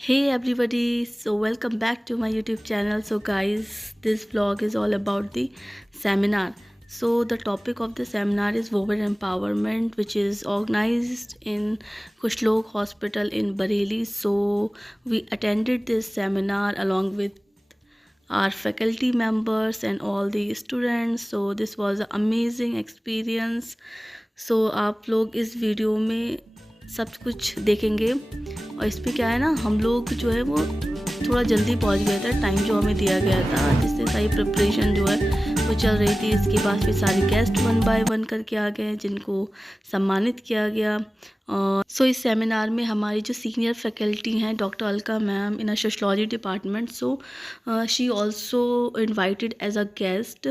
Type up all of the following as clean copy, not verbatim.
Hey everybody, so welcome back to my YouTube channel. So guys, this vlog is all about the seminar. So the topic of the seminar is women empowerment, which is organized in Kushlok Hospital in Bareilly. So we attended this seminar along with our faculty members and all the students. So this was an amazing experience. So आप लोग इस video में सब कुछ देखेंगे। और इस पे क्या है ना, हम लोग जो है वो थोड़ा जल्दी पहुंच गया था, टाइम जो हमें दिया गया था, जिससे सारी प्रिपरेशन जो है वो चल रही थी। इसके बाद फिर सारे गेस्ट वन बाय वन करके आ गए जिनको सम्मानित किया गया। सो इस सेमिनार में हमारी जो सीनियर फैकल्टी हैं doctor Alka ma'am in sociology department, so she also invited as a guest.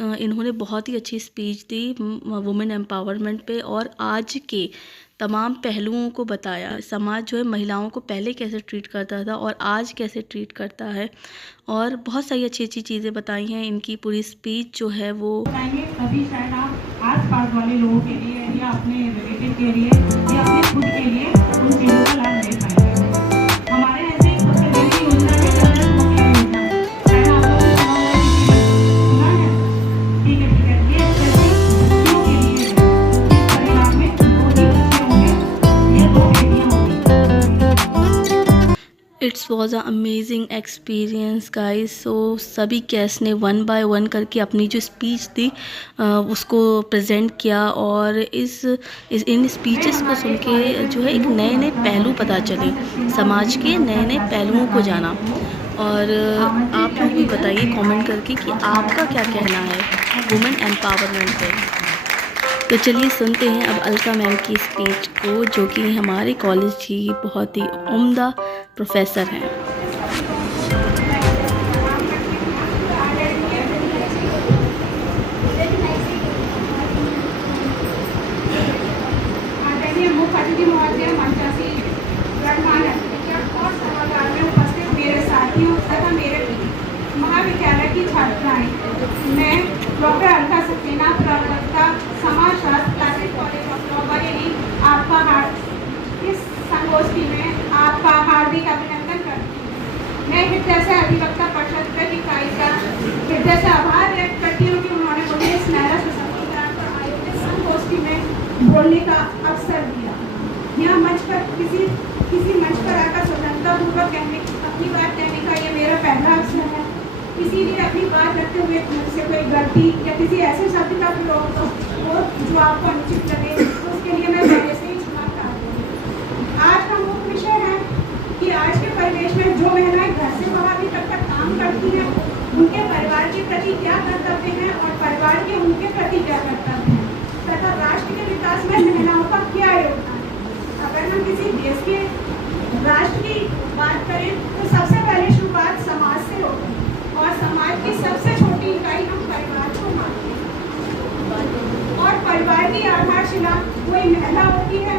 इन्होंने बहुत ही अच्छी स्पीच दी वुमेन एम्पावरमेंट पे और आज के तमाम पहलुओं को बताया। समाज जो है महिलाओं को पहले कैसे ट्रीट करता था और आज कैसे ट्रीट करता है, और बहुत सारी अच्छी अच्छी चीज़ें बताई हैं। इनकी पूरी स्पीच जो है वो तभी शायद आप आस पास वाले लोगों के लिए या अपने रिलेटिव के लिए या अपने खुद के लिए उन चीज़ों का लाभ ले पाएंगे। हमारे ऐसे एक सबसे बड़ी योजना है जन्नत मुखिया योजना। शायद आप लोगों ने सुना है। ठीक है, ये स्पेशली बच्चियों के लिए है। इस परिवार में 2 ही बच्चे होंगे, ये 2 बेटियां होंगी। It's was a amazing experience guys. So सभी गेस्ट ने वन बाय वन करके अपनी जो स्पीच थी उसको प्रेजेंट किया, और इन स्पीचेस को सुन के जो है एक नए नए पहलू पता चले, समाज के नए नए पहलुओं को जाना। और आप लोग भी बताइए कमेंट करके कि आपका क्या कहना है वुमेन एम्पावरमेंट पे। तो चलिए सुनते हैं अब अलका मैम की स्पीच को, जो कि हमारे कॉलेज की बहुत ही उम्दा प्रोफेसर हैं। आदरणीय मुख्य अतिथि महोदय, मंचासी गणमान्य अतिथिगण और सभागार में उपस्थित मेरे साथियों तथा मेरे महाविद्यालय की छात्राएं, मैं डॉक्टर अलका सक्सेना, प्रवक्ता समाजशास्त्र, classic college of law Bareilly, आपका इस संगोष्ठी में आपका हार्दिक अभिनंदन करती हूँ। मैं हृदय से अधिवक्ता परिषद इकाई का हृदय से आभार व्यक्त करती हूँ कि उन्होंने मुझे इस महिला सशक्तिकरण पर आयोजित संगोष्ठी में बोलने का अवसर दिया। यह मंच पर किसी मंच पर आकर स्वतंत्रतापूर्वक अपनी बात कहने का ये मेरा पहला अवसर है। इसीलिए अपनी बात रखते हुए मुझसे कोई गलती या किसी ऐसे शब्द का प्रयोग हो जो आपको अनुचित लगे, तो उसके लिए मैं पहले से ही क्षमा चाहती हूँ। आज का मुख्य विषय है कि आज के परिवेश में जो महिलाएं घर से बाहर निकलकर काम करती हैं, उनके परिवार के प्रति क्या कर्तव्य हैं और परिवार के उनके प्रति क्या कर्तव्य हैं, तथा राष्ट्र के विकास में महिलाओं का क्या योगदान है। अगर हम किसी देश के राष्ट्र की बात करें तो सबसे पहले शुरुआत समाज से होती है, और समाज की सबसे छोटी इकाई हम परिवार को मानते हैं। और परिवार की आधारशिला कोई महिला होती है,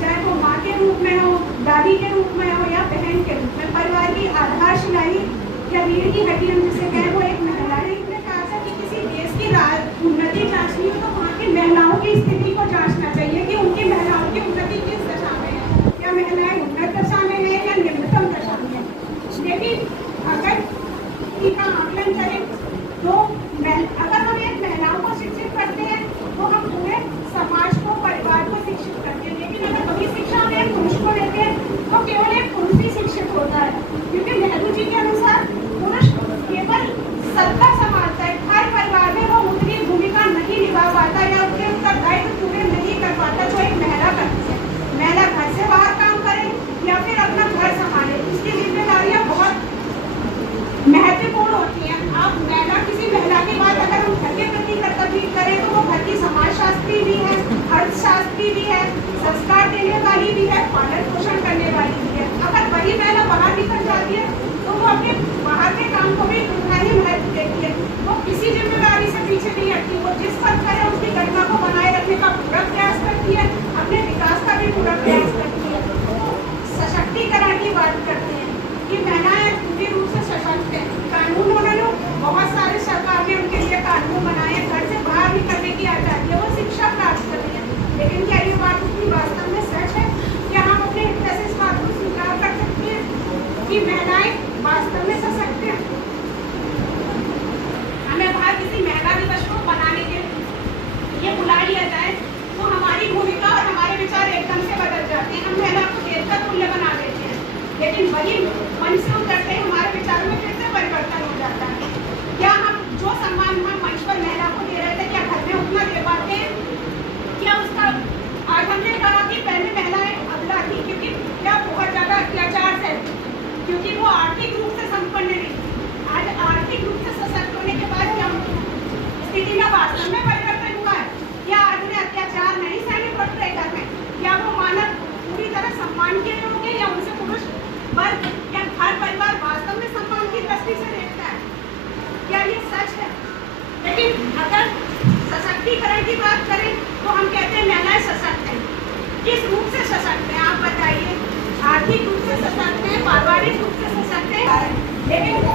चाहे वो माँ के रूप में हो, दादी के रूप में हो या बहन के रूप में। परिवार की आधारशिला ही या रीढ़ की हड्डी हम जिसे कहें वो एक महिला है। इसने कहा था कि किसी देश की उन्नति जांचनी हो तो वहाँ की महिलाओं की स्थिति को जांचना चाहिए कि उनकी महिलाओं की उन्नति किस दशा में है, या महिलाएं उन्नत दशा में है या निम्नतम दशा में है। लेकिन अगर का आकलन करें तो अगर हम एक महिलाओं को शिक्षित करते हैं तो हम पूरे समाज को, परिवार को शिक्षित करते हैं। लेकिन अगर वही शिक्षा हम एक पुरुष को देते हैं तो केवल एक पुरुष ही शिक्षित होता है, क्योंकि नेहरू जी के अनुसार पुरुष केवल कि महिलाएं वास्तव में सशक्त हैं। हमें बाहर किसी महिला दिवस को बनाने के लिए बुला लिया जाए तो हमारी भूमिका और हमारे विचार एकदम से बदल जाते हैं। हम महिला को देखकर तुल्य बना देते हैं, लेकिन वही मंच से उतरते ही हमारे विचारों में फिर से परिवर्तन हो जाता है। क्या हम जो सम्मान हम मंच पर महिला को दे रहे थे, क्या घर में उतना दे पाते हैं? क्या उसका आज हमने कहा कि पहले महिलाएं अबला थी, क्योंकि क्या बहुत ज़्यादा अत्याचार है, क्योंकि वो आर्थिक रूप से संपन्न नहीं। आज आर्थिक रूप से सशक्त होने के बाद क्या स्थिति में वास्तव में परिवर्तन हुआ है? क्या आज उन्हें अत्याचार नहीं सहने पड़ रहे घर में? क्या वो मानव पूरी तरह सम्मान के योग्य हैं, या उनसे पुरुष वर्ग या घर परिवार वास्तव में सम्मान की दृष्टि से देखता है? क्या ये सच है? लेकिन अगर सशक्तिकरण की बात करें तो हम कहते हैं महिलाएं सशक्त हैं। किस रूप से सशक्त हैं आप बताइए? आर्थिक रूप से सशक्त हैं, पारिवारिक रूप से सशक्त हैं, लेकिन